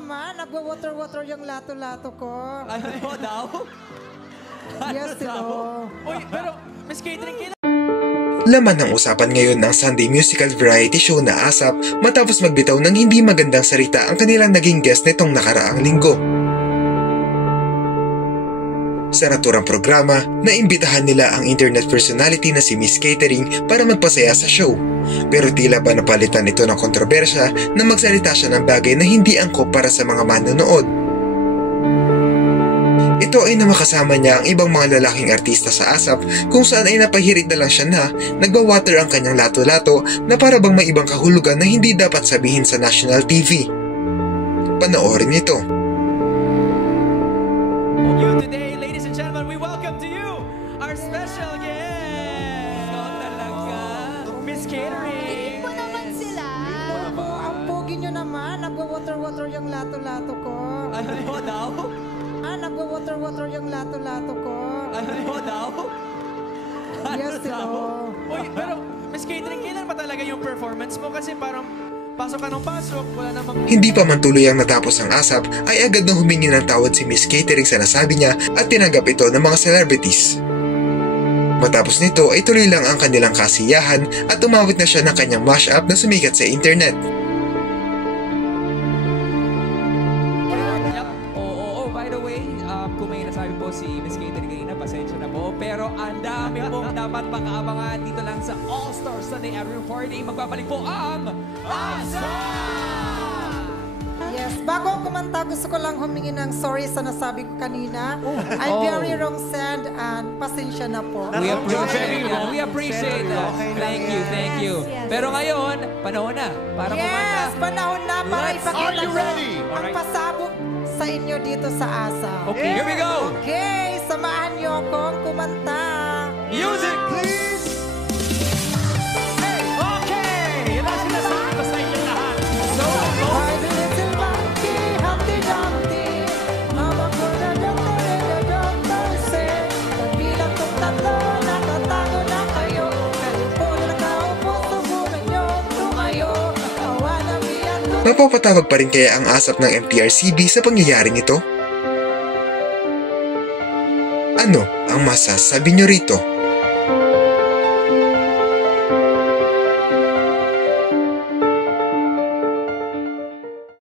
naman, nagwa-water-water yung lato-lato ko. Ano daw? Yes, hello. Uy, pero Miss Catering, Laman ng usapan ngayon ng Sunday musical variety show na ASAP matapos magbitaw ng hindi magandang salita ang kanilang naging guest nitong nakaraang linggo. Sa naturang programa, naimbitahan nila ang internet personality na si Miss Catering para magpasaya sa show. Pero tila ba napalitan ito ng kontrobersya na magsalita siya ng bagay na hindi angkop para sa mga manonood. Ito ay namakasama niya ang ibang mga lalaking artista sa ASAP kung saan ay napahirit na lang siya na nagwa-water ang kanyang lato-lato na para bang may ibang kahulugan na hindi dapat sabihin sa national TV. Panoorin ito. today, ladies and gentlemen, we welcome to you our special guest. Miss Catering. Hindi po naman sila. Ang pogi nyo naman, nagwa-water-water yung lato-lato ko. Ano daw? Nagwa-water-water yung lato-lato ko. Ano daw? Yes, hello. Uy, pero Miss Catering, kailan ba talaga yung performance mo? Kasi parang pasok ka ng pasok, wala namang... Hindi pa man tuloy ang natapos ang ASAP ay agad na humingi ng tawad si Miss Catering sa nasabi niya at tinanggap ito ng mga celebrities. Matapos nito ay tuloy lang ang kanilang kasiyahan at umawit na siya ng kanyang mashup na sumikat sa internet. By the way, kung may nasabi po si Miss Catering kanina, pasensya na po. Pero ang dami pong dapat makaabangan dito lang sa All-Star Sunday Afternoon Party. Magbabalik po ang ASAP! Yes, bago kumanta, gusto ko lang humingi ng sorry sa nasabi ko kanina. I'm very wrong send and pasensya na po. We appreciate that. We appreciate that. Thank you, thank you. Pero ngayon, panahon na para kumanta. Yes, panahon na para ipakita ko ang Alright. pasabog sa inyo dito sa ASAP. Okay, here we go. Okay, samahan niyo akong kumanta. Music, please! Okay! Yan ang sinasabi ko sa inyo lahat. So, Hi, little monkey, Humpty Dumpty. Mama ko na doctor say, pagbilang kong tatlo, nakatago na kayo. Kayo po na nakaupo, subukan niyo, tumayo. Awa na biyan ko. Mapapatawag pa rin kaya ang ASAP ng MTRCB sa pangyayaring ito? Ano ang masasabi niyo rito?